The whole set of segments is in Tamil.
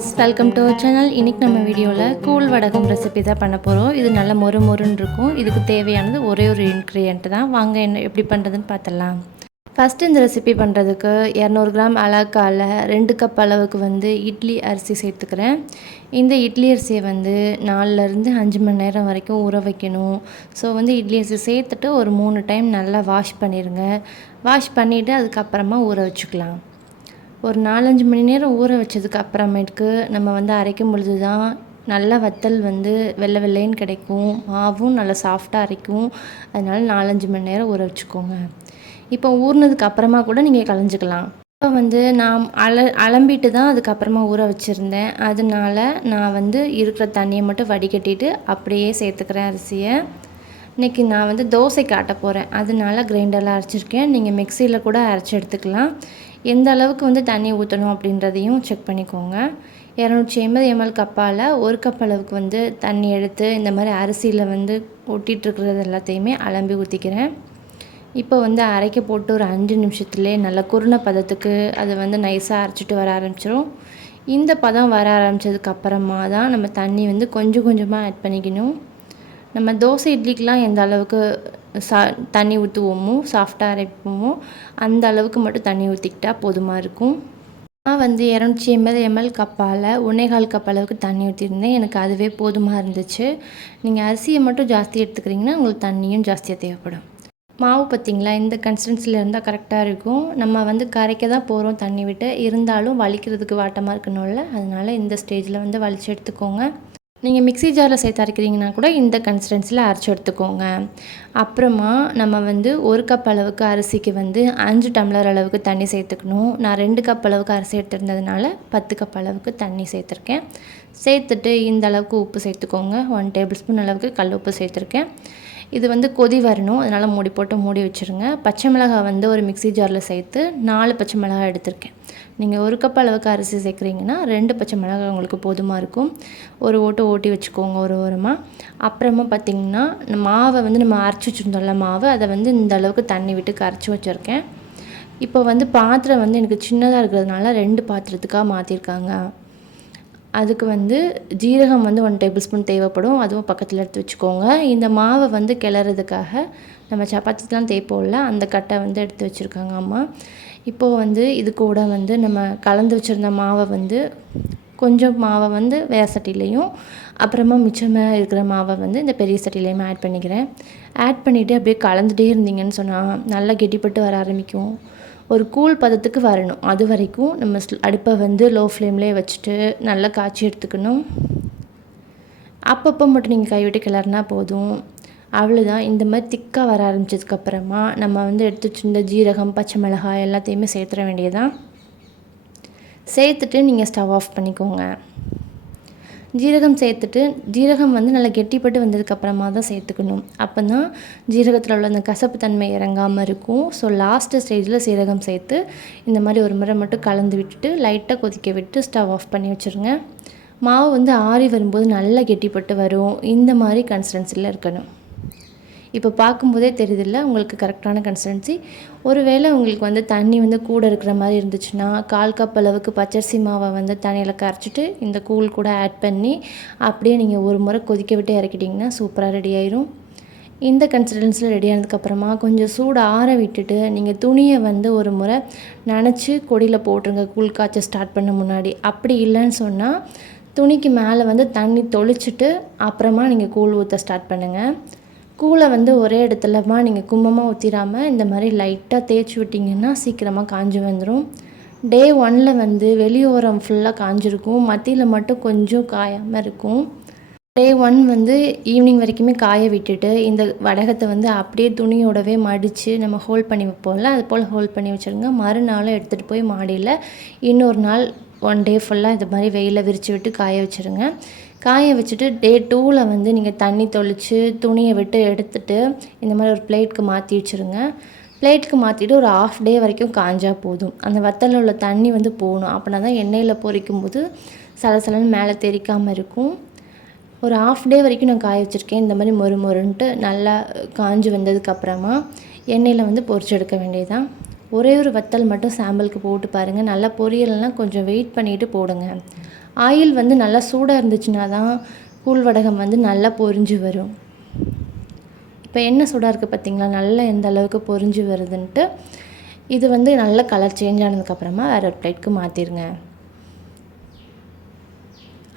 Friends, welcome to our channel. இன்றைக்கி நம்ம வீடியோவில் கூழ் வடகம் ரெசிபி தான் பண்ண போகிறோம். இது நல்ல மொறுன்னு இருக்கும். இதுக்கு தேவையானது ஒரே ஒரு இன்க்ரீடியன்ட் தான். வாங்க எப்படி பண்ணுறதுன்னு பார்த்துடலாம். ஃபஸ்ட்டு இந்த ரெசிபி பண்ணுறதுக்கு 200 கிராம் அலக்கால 2 கப் அளவுக்கு இட்லி அரிசி சேர்த்துக்கிறேன். இந்த இட்லி அரிசியை 4லேருந்து 5 மணி நேரம் வரைக்கும் ஊற வைக்கணும். ஸோ இட்லி அரிசி சேர்த்துட்டு ஒரு 3 டைம் நல்லா வாஷ் பண்ணிடுங்க. வாஷ் பண்ணிவிட்டு அதுக்கப்புறமா ஊற வச்சுக்கலாம். ஒரு 4-5 மணி நேரம் ஊற வச்சதுக்கு அப்புறமேட்டுக்கு நம்ம அரைக்கும் பொழுது தான் நல்லா வத்தல் வெள்ளை வெள்ளைன்னு கிடைக்கும். மாவும் நல்லா சாஃப்டாக அரைக்கும். அதனால் 4-5 மணி நேரம் ஊற வச்சுக்கோங்க. இப்போ ஊறினதுக்கு அப்புறமா கூட நீங்கள் களைஞ்சிக்கலாம். இப்போ நான் அலம்பிட்டு தான் அதுக்கப்புறமா ஊற வச்சுருந்தேன். அதனால் நான் இருக்கிற தண்ணியை மட்டும் வடிகட்டிட்டு அப்படியே சேர்த்துக்கிறேன் அரிசியை. இன்றைக்கி நான் தோசைக்கு ஆட்ட போகிறேன். அதனால கிரைண்டரில் அரைச்சிருக்கேன். நீங்கள் மிக்சியில் கூட அரைச்சி எடுத்துக்கலாம். எந்த அளவுக்கு தண்ணி ஊற்றணும் அப்படின்றதையும் செக் பண்ணிக்கோங்க. 250 ml கப்பால் 1 கப் அளவுக்கு தண்ணி எடுத்து இந்த மாதிரி அரிசியில் ஒட்டிகிட்ருக்கிறது எல்லாத்தையுமே அலம்பி ஊற்றிக்கிறேன். இப்போ அரைக்க போட்டு ஒரு 5 நிமிஷத்துலேயே நல்ல குருணை பதத்துக்கு அதை நைஸாக அரைச்சிட்டு வர ஆரம்பிச்சிடும். இந்த பதம் வர ஆரம்பித்ததுக்கப்புறமா தான் நம்ம தண்ணி கொஞ்சம் கொஞ்சமாக ஆட் பண்ணிக்கணும். நம்ம தோசை இட்லிக்கெலாம் எந்த அளவுக்கு தண்ணி ஊற்றுவோமோ, சாஃப்டாக அரைப்போமோ, அந்த அளவுக்கு மட்டும் தண்ணி ஊற்றிக்கிட்டால் போதுமாக இருக்கும். நான் 250 ml கப்பால் 1.25 கப் அளவுக்கு தண்ணி ஊற்றிருந்தேன். எனக்கு அதுவே போதுமாக இருந்துச்சு. நீங்கள் அரிசியை மட்டும் ஜாஸ்தி எடுத்துக்கிறீங்கன்னா உங்களுக்கு தண்ணியும் ஜாஸ்தியாக தேவைப்படும். மாவு பார்த்திங்களா, இந்த கன்சிஸ்டன்சியில் இருந்தால் கரெக்டாக இருக்கும். நம்ம கரைக்க தான் போகிறோம் தண்ணி விட்டு, இருந்தாலும் வலிக்கிறதுக்கு வாட்டமாக இருக்கணும்ல, அதனால் இந்த ஸ்டேஜில் வலிச்சு எடுத்துக்கோங்க. நீங்கள் மிக்ஸி ஜாரில் சேர்த்து அரைக்கிறீங்கன்னா கூட இந்த கன்சிஸ்டன்சியில் அரைச்சி எடுத்துக்கோங்க. அப்புறமா நம்ம 1 கப் அளவுக்கு அரிசிக்கு 5 டம்ளர் அளவுக்கு தண்ணி சேர்த்துக்கணும். நான் 2 கப் அளவுக்கு அரிசி எடுத்துருந்ததுனால 10 கப் அளவுக்கு தண்ணி சேர்த்துருக்கேன். சேர்த்துட்டு இந்த அளவுக்கு உப்பு சேர்த்துக்கோங்க. 1 டேபிள் ஸ்பூன் அளவுக்கு கல் உப்பு சேர்த்துருக்கேன். இது கொதி வரணும், அதனால் மூடி போட்டு மூடி வச்சுருங்க. பச்சை மிளகாய் ஒரு மிக்ஸி ஜாரில் சேர்த்து 4 பச்சை மிளகாய் எடுத்திருக்கேன். நீங்கள் 1 கப் அளவுக்கு அரிசி சேர்க்குறீங்கன்னா 2 பச்சை மிளகாய் உங்களுக்கு போதுமாக இருக்கும். ஒரு ஓட்டி வச்சுக்கோங்க ஒரு ஓரமாக. அப்புறமா பார்த்திங்கன்னா மாவை நம்ம அரைச்சி வச்சுருந்தோம்ல மாவு, அதை இந்த அளவுக்கு தண்ணி விட்டு கரைச்சி வச்சுருக்கேன். இப்போ பாத்திரம் எனக்கு சின்னதாக இருக்கிறதுனால 2 பாத்திரத்துக்காக மாற்றிருக்காங்க. அதுக்கு ஜீரகம் 1 டேபிள் ஸ்பூன் தேவைப்படும். அதுவும் பக்கத்தில் எடுத்து வச்சுக்கோங்க. இந்த மாவை கிளறதுக்காக நம்ம சப்பாத்திலாம் தேய்ப்போம்ல, அந்த கட்டை எடுத்து வச்சுருக்காங்க அம்மா. இப்போது இது கூட நம்ம கலந்து வச்சுருந்த மாவை கொஞ்சம் மாவை வேறு சட்டிலையும், அப்புறமா மிச்சமாக இருக்கிற மாவை இந்த பெரிய சட்டிலையும் ஆட் பண்ணிக்கிறேன். ஆட் பண்ணிவிட்டு அப்படியே கலந்துகிட்டே இருந்தீங்கன்னு சொன்னால் நல்லா கெட்டிப்பட்டு வர ஆரம்பிக்கும். ஒரு கூழ் பதத்துக்கு வரணும். அது வரைக்கும் நம்ம அடுப்பை லோ ஃப்ளேம்லேயே வச்சுட்டு நல்லா காய்ச்சி எடுத்துக்கணும். அப்பப்போ மட்டும் நீங்கள் கைவிட்டு கிளறினா போதும். அவ்வளோதான். இந்த மாதிரி திக்காக வர ஆரம்பித்ததுக்கப்புறமா நம்ம எடுத்து வச்சுருந்த ஜீரகம், பச்சை மிளகாய் எல்லாத்தையுமே சேர்த்துற வேண்டியதான். சேர்த்துட்டு நீங்கள் ஸ்டவ் ஆஃப் பண்ணிக்கோங்க. ஜீரகம் சேர்த்துட்டு ஜீரகம் நல்லா கெட்டிப்பட்டு வந்ததுக்கப்புறமா தான் சேர்த்துக்கணும். அப்போ தான் ஜீரகத்தில் உள்ள அந்த கசப்பு தன்மை இறங்காமல் இருக்கும். ஸோ லாஸ்ட்டு ஸ்டேஜில் சீரகம் சேர்த்து இந்த மாதிரி ஒரு முறை மட்டும் கலந்து விட்டுட்டு லைட்டாக கொதிக்க விட்டு ஸ்டவ் ஆஃப் பண்ணி வச்சுருங்க. மாவு ஆறி வரும்போது நல்லா கெட்டிப்பட்டு வரும். இந்த மாதிரி கன்சிஸ்டன்சியில் இருக்கணும். இப்போ பார்க்கும்போதே தெரியுதில்ல உங்களுக்கு கரெக்டான கன்சிஸ்டன்சி. ஒருவேளை உங்களுக்கு தண்ணி கூட இருக்கிற மாதிரி இருந்துச்சுன்னா 1/4 கப் அளவுக்கு பச்சரிசி மாவை தண்ணியில் கரைச்சிட்டு இந்த கூழ் கூட ஆட் பண்ணி அப்படியே நீங்கள் ஒரு முறை கொதிக்க விட்டு இறக்கிட்டிங்கன்னா சூப்பராக ரெடி ஆயிரும். இந்த கன்சிஸ்டன்சியில் ரெடி ஆனதுக்கப்புறமா கொஞ்சம் சூடு ஆற விட்டுட்டு நீங்கள் துணியை ஒரு முறை நனைச்சி கொடியில் போட்டுருங்க கூழ் காய்ச்ச ஸ்டார்ட் பண்ண முன்னாடி. அப்படி இல்லைன்னு சொன்னால் துணிக்கு மேலே தண்ணி தொளிச்சிட்டு அப்புறமா நீங்கள் கூழ் ஊற்ற ஸ்டார்ட் பண்ணுங்கள். கூழை ஒரே இடத்துலமா நீங்கள் கும்பமாக ஊற்றிடாமல் இந்த மாதிரி லைட்டாக தேய்ச்சி விட்டிங்கன்னா சீக்கிரமாக காஞ்சி வந்துடும். டே 1ல் வெளியோரம் ஃபுல்லாக காஞ்சிருக்கும், மத்தியில் மட்டும் கொஞ்சம் காயாமல் இருக்கும். டே 1 ஈவினிங் வரைக்குமே காய விட்டுட்டு இந்த வடகத்தை அப்படியே துணியோடவே மடித்து நம்ம ஹோல்ட் பண்ணி வைப்போம்ல, அது போல் ஹோல்ட் பண்ணி வச்சுருங்க. மறுநாளும் எடுத்துகிட்டு போய் மாடியில் இன்னொரு நாள் 1 டே ஃபுல்லாக இது மாதிரி வெயிலில் விரித்து விட்டு காய வச்சுருங்க. காய வச்சுட்டு டே 2ல் நீங்கள் தண்ணி தொளித்து துணியை விட்டு எடுத்துகிட்டு இந்த மாதிரி ஒரு பிளேட்டுக்கு மாற்றி வச்சுருங்க. பிளேட்டுக்கு மாற்றிட்டு ஒரு 1/2 டே வரைக்கும் காஞ்சால் போதும். அந்த வத்தலில் உள்ள தண்ணி போகணும். அப்படின்னா தான் எண்ணெயில் பொரிக்கும் போது சலசலன்னு மேலே தெரிக்காமல் இருக்கும். ஒரு 1/2 டே வரைக்கும் நான் காய வச்சுருக்கேன். இந்த மாதிரி மொறுன்ட்டு நல்லா காஞ்சி வந்ததுக்கப்புறமா எண்ணெயில் பொரிச்சு எடுக்க வேண்டியதுதான். ஒரே ஒரு வத்தல் மட்டும் சாம்பிளுக்கு போட்டு பாருங்கள். நல்லா பொரியல்னால் கொஞ்சம் வெயிட் பண்ணிவிட்டு போடுங்க. ஆயில் வந்து நல்லா சூடாக இருந்துச்சுன்னா தான் கூழ் வடகம் வந்து நல்லா பொரிஞ்சு வரும். இப்போ எண்ணெய் சூடாக இருக்குது பார்த்திங்களா, நல்லா எந்த அளவுக்கு பொரிஞ்சு வருதுன்ட்டு. இது வந்து நல்ல கலர் சேஞ்ச் ஆனதுக்கப்புறமா வேறு ஒரு பிளேட்க்கு மாற்றிடுங்க.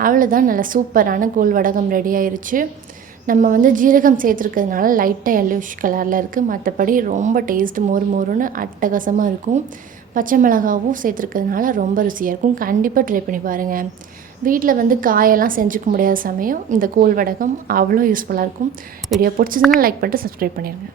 அவ்வளோதான், நல்ல சூப்பரான கூழ் வடகம் ரெடி ஆயிடுச்சு. நம்ம வந்து ஜீரகம் சேர்த்துருக்கிறதுனால லைட்டாக எல்லோஷ் கலரில் இருக்குது. மற்றபடி ரொம்ப டேஸ்ட் மொறு மொறுன்னு அட்டகாசமாக இருக்கும். பச்சை மிளகாவும் சேர்த்துருக்கிறதுனால ரொம்ப ருசியாக இருக்கும். கண்டிப்பாக ட்ரை பண்ணி பாருங்கள். வீட்டில் வந்து காயெல்லாம் செஞ்சுக்க முடியாத சமயம் இந்த கூழ் வடகம் அவ்வளோ யூஸ்ஃபுல்லாக இருக்கும். வீடியோ பிடிச்சதுன்னா லைக் பண்ணிட்டு சப்ஸ்கிரைப் பண்ணிடுங்க.